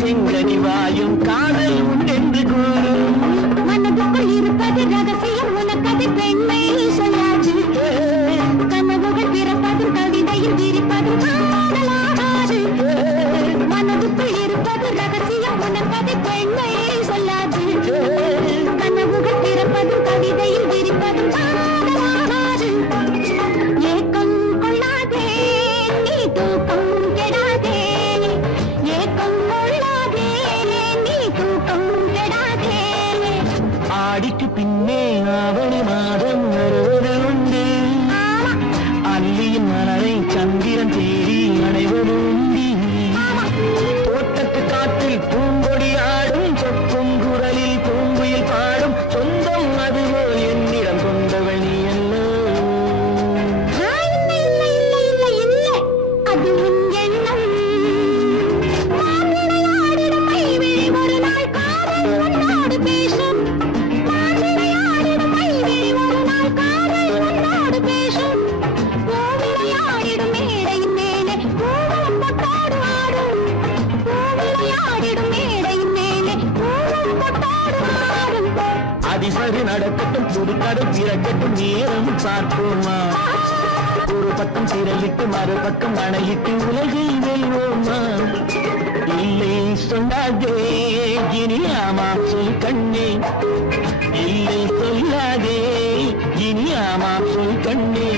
செங்கனி வாயும் காதல் உண்டென்று கூறும். மனதுக்குள் இருப்பது ரகசியம், உனக்கது பெண்மை சொல்லாது. கனவுகள் பிறப்பதும் கவிதையில் விரிப்பதும் காதலாகாது. மனதுக்குள் இருப்பது ரகசியம், உனக்கது பெண்மை சொல்லாது. கனவுகள் பிறப்பதும் கவிதையில் விரிப்பதும் காதலாகாது. ஏக்கம் கொள்ளாதே நீ தூக்கம் கெடாதே. ஏக்கம் கொள்ளாதே நீ தூக்கம் கெடாதே. ஆடிக்கு பின்னே ஆவணி மாதம் வருவது உண்டு. அல்லியின் மலரை சந்திரன் தேடி அடைவது உண்டு. தோட்டத்து காற்றில் பூங்கொடி ஆடும், சொக்கும் குரலில் பூங்குயில் பாடும். சொந்தம் அதுவோ என்னிடம் கொண்டவள் நீ அல்ல. அது உன் எண்ணம். மாவிளையாடிடும் மைவிழி ஒரு நாள் காதல் உன்னோடு பேசும். மாவிளையாடிடும் மைவிழி ஒரு நாள் காதல் உன்னோடு பேசும். பூவிளையாடிடும் மேடையின் மேலே பூவும் பொட்டாடு ஆடும். பூவிளையாடிடும் மேடையின் மேலே பூவும் பொட்டாடு ஆடும். அதிசகு நடக்கட்டும், புதுக்கடல் பிறக்கட்டும், நேரம் பார்ப்போமா. ஒரு பக்கம் சிறையிட்டு மறுபக்கம் அணையிட்டு உலகை வெல்வோமா. இல்லை சொல்லாதே இனி ஆமா சொல் கண்ணே. இல்லை சொல்லாதே இனி ஆமா சொல் கண்ணே.